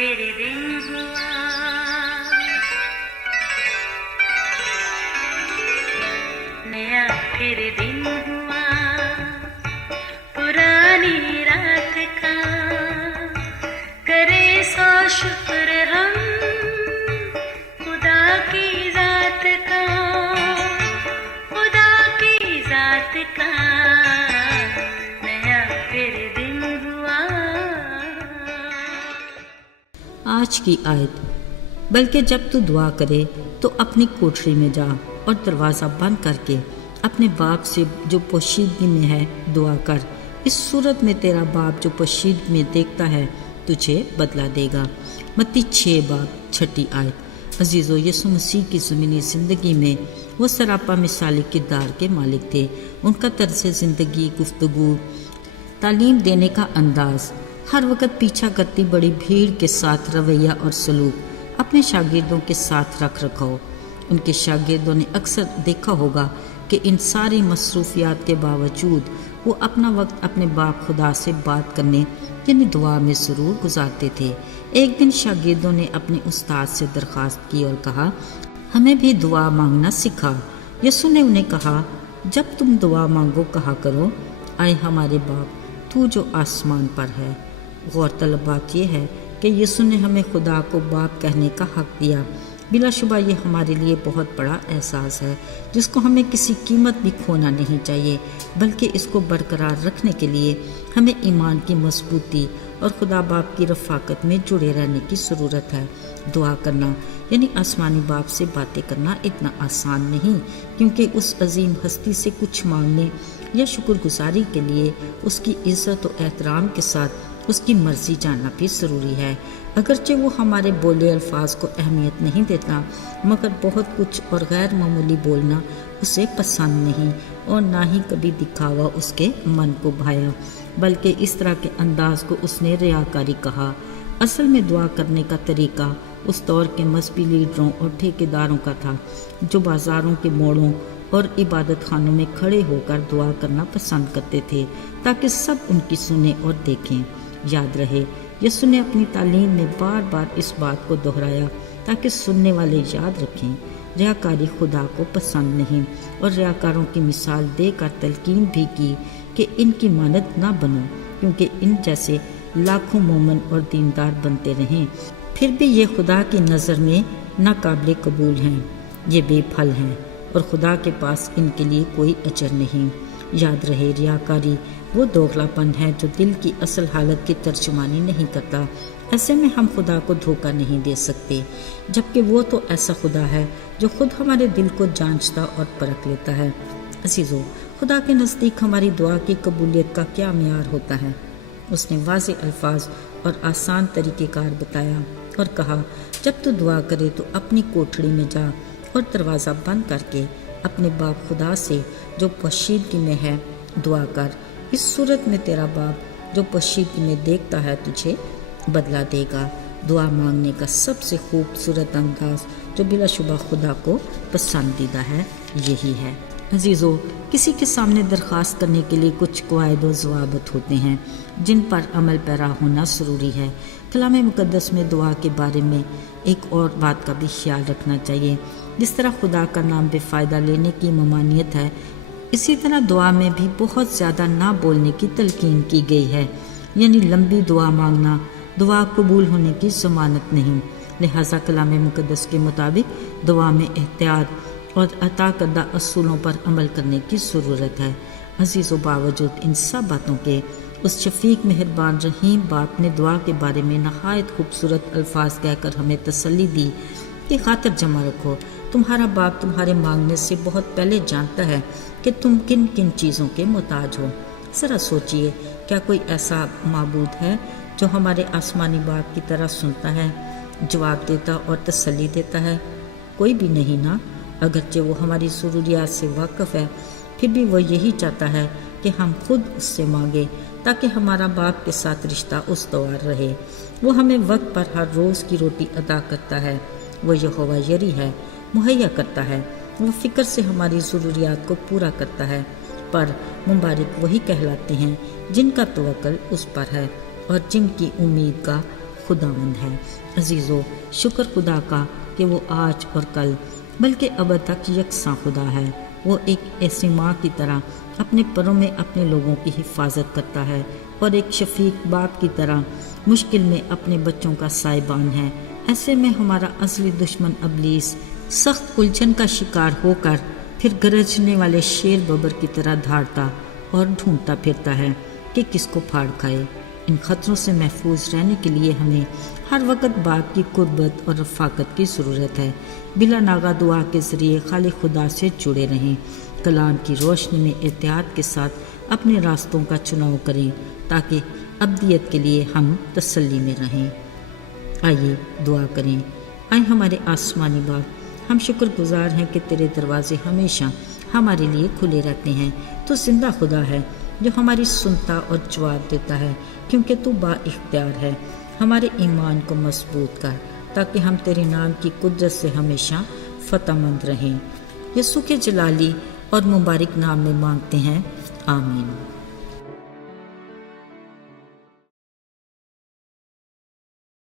फिर दिन हुआ, नया फिर दिन हुआ, पुरानी रात का करे सो शुक्र हम खुदा की जात का, खुदा की जात का नया फिर दिन हुआ। आज की आयत, बल्कि जब तू दुआ करे तो अपनी कोठरी में जा और दरवाज़ा बंद करके अपने बाप से जो पोशीदगी में है दुआ कर। इस सूरत में तेरा बाप जो पोशीदगी में देखता है तुझे बदला देगा। मत्ती 6:6 आयत। अजीज़ो, यीशु मसीह की ज़मीनी ज़िंदगी में वो सरापा मिसाली किरदार के मालिक थे। उनका तर्ज़ ज़िंदगी, गुफ्तगू, तालीम देने का अंदाज़, हर वक्त पीछा करती बड़ी भीड़ के साथ रवैया और सलूक, अपने शागिर्दों के साथ रख रखाव। उनके शागिर्दों ने अक्सर देखा होगा कि इन सारी मसरूफियात के बावजूद वो अपना वक्त अपने बाप खुदा से बात करने यानी दुआ में ज़रूर गुजारते थे। एक दिन शागिर्दों ने अपने उस्ताद से दरख्वास्त की और कहा, हमें भी दुआ मांगना सिखा। यीशु ने उन्हें कहा, जब तुम दुआ मांगो कहा करो, आए हमारे बाप तू जो आसमान पर है। गौरतलब बात यह है कि यीशु ने हमें खुदा को बाप कहने का हक दिया। बिलाशुबा ये हमारे लिए बहुत बड़ा एहसास है जिसको हमें किसी कीमत भी खोना नहीं चाहिए, बल्कि इसको बरकरार रखने के लिए हमें ईमान की मजबूती और खुदा बाप की रफ़ाकत में जुड़े रहने की ज़रूरत है। दुआ करना यानी आसमानी बाप से बातें करना इतना आसान नहीं, क्योंकि उस अजीम हस्ती से कुछ मांगने या शुक्रगुजारी के लिए उसकी इज़्ज़त और एहतराम के साथ उसकी मर्ज़ी जानना भी ज़रूरी है। अगरचे वो हमारे बोले अल्फाज को अहमियत नहीं देता, मगर बहुत कुछ और गैर मामूली बोलना उसे पसंद नहीं और ना ही कभी दिखावा उसके मन को भाया, बल्कि इस तरह के अंदाज को उसने रियाकारी कहा। असल में दुआ करने का तरीका उस दौर के मजहबी लीडरों और ठेकेदारों का था, जो बाज़ारों के मोड़ों और इबादत खानों में खड़े होकर दुआ करना पसंद करते थे ताकि सब उनकी सुने और देखें। याद रहे, यीशु ने अपनी तालीम में बार बार इस बात को दोहराया ताकि सुनने वाले याद रखें। रियाकारी खुदा को पसंद नहीं और रियाकारों की मिसाल देकर तलकीन भी की कि इनकी मानद ना बनो, क्योंकि इन जैसे लाखों मोमन और दीनदार बनते रहें, फिर भी ये खुदा की नज़र में नाकाबिल कबूल हैं, ये बेफल हैं और खुदा के पास इनके लिए कोई अजर नहीं। याद रहे, रियाकारी वो दोगलापन है जो दिल की असल हालत की तर्जुमानी नहीं करता। ऐसे में हम खुदा को धोखा नहीं दे सकते, जबकि वो तो ऐसा खुदा है जो खुद हमारे दिल को जांचता और परख लेता है। अजीज़ों, खुदा के नज़दीक हमारी दुआ की कबूलियत का क्या मियार होता है? उसने वाज़े अल्फाज और आसान तरीक़ेकार बताया और कहा, जब तू दुआ करे तो अपनी कोठड़ी में जा और दरवाज़ा बंद करके अपने बाप खुदा से जो पोशीदगी में है दुआ कर। इस सूरत में तेरा बाप जो पोशीदगी में देखता है तुझे बदला देगा। दुआ मांगने का सबसे खूबसूरत अंदाज जो बिलाशुबा खुदा को पसंदीदा है यही है। अजीज़ों, किसी के सामने दरख्वास्त करने के लिए कुछ कवायद व ज़वाबित होते हैं जिन पर अमल पैरा होना ज़रूरी है। कलाम मुक़द्दस में दुआ के बारे में एक और बात का भी ख्याल रखना चाहिए। जिस तरह खुदा का नाम बेफ़ायदा लेने की ममानियत है, इसी तरह दुआ में भी बहुत ज़्यादा ना बोलने की तलकीन की गई है, यानी लंबी दुआ मांगना दुआ कबूल होने की ज़मानत नहीं। लिहाजा कलाम मुक़द्दस के मुताबिक दुआ में एहतियात और अता करदा असूलों पर अमल करने की ज़रूरत है। अजीज़ों, बावजूद इन सब बातों के उस शफीक मेहरबान रहीम बाप ने दुआ के बारे में नहायत खूबसूरत अल्फाज कहकर हमें तसल्ली दी कि खातिर जमा रखो, तुम्हारा बाप तुम्हारे मांगने से बहुत पहले जानता है कि तुम किन किन चीज़ों के मोहताज हो। ज़रा सोचिए, क्या कोई ऐसा माबूद है जो हमारे आसमानी बाप की तरह सुनता है, जवाब देता और तसल्ली देता है? कोई भी नहीं ना। अगरचे वो हमारी ज़रूरियात से वाकिफ़ है, फिर भी वो यही चाहता है कि हम खुद उससे मांगे ताकि हमारा बाप के साथ रिश्ता उसतवार रहे। वो हमें वक्त पर हर रोज़ की रोटी अदा करता है। वो यहोवा यरी है, मुहैया करता है। वो फ़िक्र से हमारी ज़रूरियात को पूरा करता है। पर मुबारक वही कहलाते हैं जिनका तवक्कुल उस पर है और जिनकी उम्मीद का خداوند ہے۔ عزیزو، شکر خدا کا کہ وہ آج اور کل بلکہ ابد تک یکساں خدا ہے۔ وہ ایک ایسی ماں کی طرح اپنے پروں میں اپنے لوگوں کی حفاظت کرتا ہے اور ایک شفیق باپ کی طرح مشکل میں اپنے بچوں کا سائبان ہے۔ ایسے میں ہمارا اصلی دشمن ابلیس سخت الجھن کا شکار ہو کر پھر گرجنے والے شیر ببر کی طرح دھاڑتا اور ڈھونڈتا پھرتا ہے کہ کس کو پھاڑ کھائے۔ ان خطروں سے محفوظ رہنے کے لیے ہمیں ہر وقت باپ کی قربت اور رفاقت کی ضرورت ہے۔ بلا ناغہ دعا کے ذریعے خالق خدا سے جڑے رہیں، کلام کی روشنی میں احتیاط کے ساتھ اپنے راستوں کا چناؤ کریں تاکہ ابدیت کے لیے ہم تسلی میں رہیں۔ آئیے دعا کریں۔ آئے ہمارے آسمانی باپ، ہم شکر گزار ہیں کہ تیرے دروازے ہمیشہ ہمارے لیے کھلے رہتے ہیں۔ تو زندہ خدا ہے جو ہماری سنتا اور جواب دیتا ہے، کیونکہ تو با اختیار ہے۔ ہمارے ایمان کو مضبوط کر تاکہ ہم تیرے نام کی قدرت سے ہمیشہ فتح مند رہیں۔ یسوع کے جلالی اور مبارک نام میں مانگتے ہیں، آمین۔